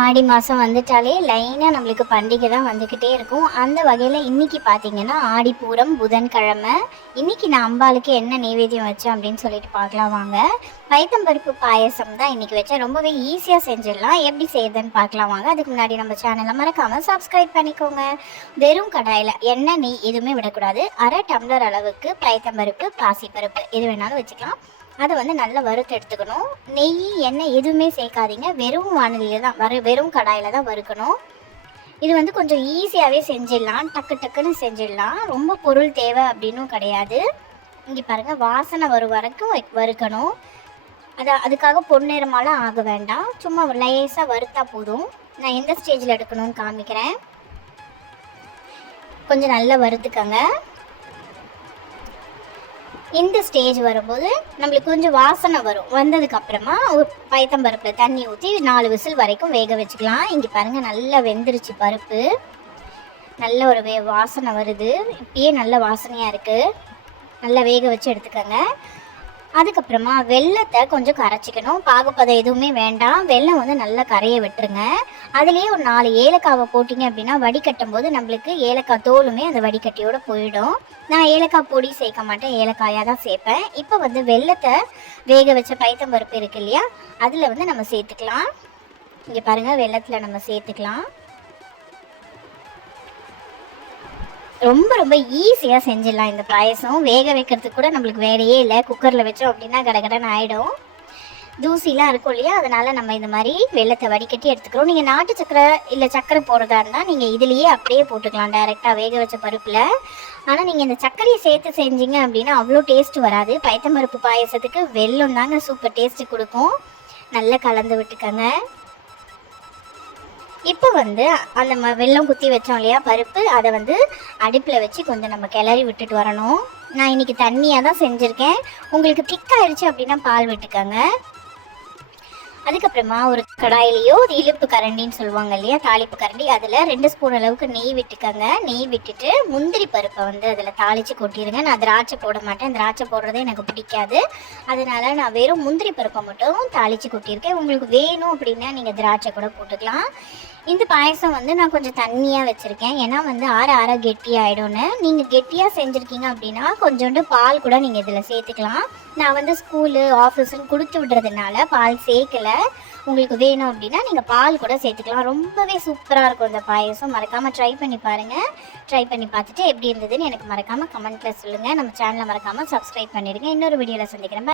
ஆடி மாதம் வந்துட்டாலே லைனாக நம்மளுக்கு பண்டிகை தான் வந்துக்கிட்டே இருக்கும். அந்த வகையில் இன்னைக்கு பார்த்தீங்கன்னா ஆடிப்பூரம் புதன்கிழமை. இன்னைக்கு நான் அம்பாளுக்கு என்ன நைவேத்தியம் வச்சேன் அப்படின்னு சொல்லிட்டு பார்க்கலாம் வாங்க. பைத்தம்பருப்பு பாயசம் தான் இன்னைக்கு வச்சேன். ரொம்பவே ஈஸியாக செஞ்சிடலாம். எப்படி செய்யுதுன்னு பார்க்கலாம் வாங்க. அதுக்கு முன்னாடி நம்ம சேனலை மறக்காமல் சப்ஸ்கிரைப் பண்ணிக்கோங்க. வெறும் கடாயில் எண்ணெய் நெய் எதுவுமே விடக்கூடாது. அரை டம்ளர் அளவுக்கு பைத்தம்பருப்பு பாசிப்பருப்பு எது வேணாலும் வச்சுக்கலாம். அதை வந்து நல்லா வறுத்து எடுத்துக்கணும். நெய் எண்ணெய் எதுவுமே சேர்க்காதீங்க. வெறும் வானிலையில் தான் வறு வெறும் கடாயில் தான் வறுக்கணும். இது வந்து கொஞ்சம் ஈஸியாகவே செஞ்சிடலாம். டக்கு டக்குன்னு செஞ்சிடலாம். ரொம்ப பொருள் தேவை அப்படின்னும் கிடையாது. இங்கே பாருங்கள் வாசனை வரும் வரைக்கும் வறுக்கணும். அதை அதுக்காக பொன்னிறமாலாம் ஆக வேண்டாம். சும்மா லேசாக வறுத்தா போதும். நான் எந்த ஸ்டேஜில் எடுக்கணும்னு காமிக்கிறேன். கொஞ்சம் நல்லா வறுத்துக்கங்க. இந்த ஸ்டேஜ் வரும்போது நம்மளுக்கு கொஞ்சம் வாசனை வரும். வந்ததுக்கு அப்புறமா ஒரு பயத்தம்பருப்பில் தண்ணி ஊற்றி நாலு விசில் வரைக்கும் வேக வச்சுக்கலாம். இங்கே பாருங்கள் நல்லா வெந்துருச்சு பருப்பு. நல்ல ஒரு வே வாசனை வருது. இப்பயே நல்ல வாசனையாக இருக்குது நல்லா வேக வச்சு எடுத்துக்கோங்க. அதுக்கப்புறமா வெள்ளத்தை கொஞ்சம் கரைச்சிக்கணும். பாகுப்பதம் எதுவுமே வேண்டாம். வெல்லம் வந்து நல்லா கரைய விட்டுருங்க. அதுலேயே ஒரு நாலு ஏலக்காவை போட்டிங்க அப்படின்னா வடிகட்டும் போது நம்மளுக்கு ஏலக்காய் தோலுமே அந்த வடிகட்டியோட போயிடும். நான் ஏலக்காய் பொடி சேர்க்க மாட்டேன். ஏலக்காயாக தான் சேர்ப்பேன். இப்போ வந்து வெள்ளத்தை வேக வச்ச பைத்தம்பருப்பு இருக்கு இல்லையா? அதில் வந்து நம்ம சேர்த்துக்கலாம். இங்கே பாருங்கள் வெள்ளத்தில் நம்ம சேர்த்துக்கலாம். ரொம்ப ரொம்ப ஈஸியாக செஞ்சிடலாம் இந்த பாயசம். வேக வைக்கிறதுக்கு கூட நம்மளுக்கு வேலையே இல்லை. குக்கரில் வச்சோம் அப்படின்னா கடகடன்னு ஆகிடும் தூசிலாம் இருக்கும் இல்லையா? அதனால் நம்ம இந்த மாதிரி வெள்ளத்தை வடிகட்டி எடுத்துக்கிறோம். நீங்கள் நாட்டு சக்கரை இல்லை சக்கரை போடுறதா இருந்தால் நீங்கள் இதுலேயே அப்படியே போட்டுக்கலாம் டைரெக்டாக வேக வச்ச பருப்பில். ஆனால் நீங்கள் இந்த சர்க்கரையை சேர்த்து செஞ்சீங்க அப்படின்னா அவ்வளோ டேஸ்ட் வராது. பைத்தம்பருப்பு பாயசத்துக்கு வெல்லம் தாங்க சூப்பர் டேஸ்ட்டு கொடுக்கும். நல்லா கலந்து விட்டுக்கங்க. இப்போ வந்து அந்த ம குத்தி வச்சோம் இல்லையா பருப்பு அதை வந்து அடுப்பில் வச்சு கொஞ்சம் நம்ம கிளறி விட்டுட்டு வரணும். நான் இன்னைக்கு தண்ணியாக தான் செஞ்சுருக்கேன். உங்களுக்கு திக்காயிருச்சு அப்படின்னா பால் விட்டுக்கோங்க. அதுக்கப்புறமா ஒரு கடாயிலையோ ஒரு இழுப்பு கரண்டின்னு சொல்லுவாங்க இல்லையா தாளிப்பு கரண்டி அதில் ரெண்டு ஸ்பூன் அளவுக்கு நெய் விட்டுக்கோங்க. நெய் விட்டுட்டு முந்திரி பருப்பை வந்து அதில் தாளித்து கொட்டிடுங்க நான் திராட்சை போட மாட்டேன். திராட்சை போடுறது எனக்கு பிடிக்காது. அதனால நான் வெறும் முந்திரி பருப்பை மட்டும் தாளித்து கொட்டியிருக்கேன். உங்களுக்கு வேணும் அப்படின்னா நீங்கள் திராட்சை கூட போட்டுக்கலாம். இந்த பாயசம் வந்து நான் கொஞ்சம் தண்ணியாக வச்சுருக்கேன். ஏன்னா வந்து ஆற ஆற கெட்டியாகிடும்னு நீங்கள் கெட்டியாக செஞ்சுருக்கீங்க அப்படின்னா கொஞ்சோண்டு பால் கூட நீங்கள் இதில் சேர்த்துக்கலாம். நான் வந்து ஸ்கூலு ஆஃபீஸுன்னு கொடுத்து விடுறதுனால பால் சேர்க்கலை. உங்களுக்கு வேணும் அப்படின்னா நீங்கள் பால் கூட சேர்த்துக்கலாம். ரொம்பவே சூப்பராக இருக்கும் இந்த பாயசம். மறக்காமல் ட்ரை பண்ணி பாருங்கள் ட்ரை பண்ணி பார்த்துட்டு எப்படி இருந்ததுன்னு எனக்கு மறக்காமல் கமெண்ட்டில் சொல்லுங்கள் நம்ம சேனலை மறக்காமல் சப்ஸ்கிரைப் பண்ணிடுங்க. இன்னொரு வீடியோவில் சந்திக்கிறேன்.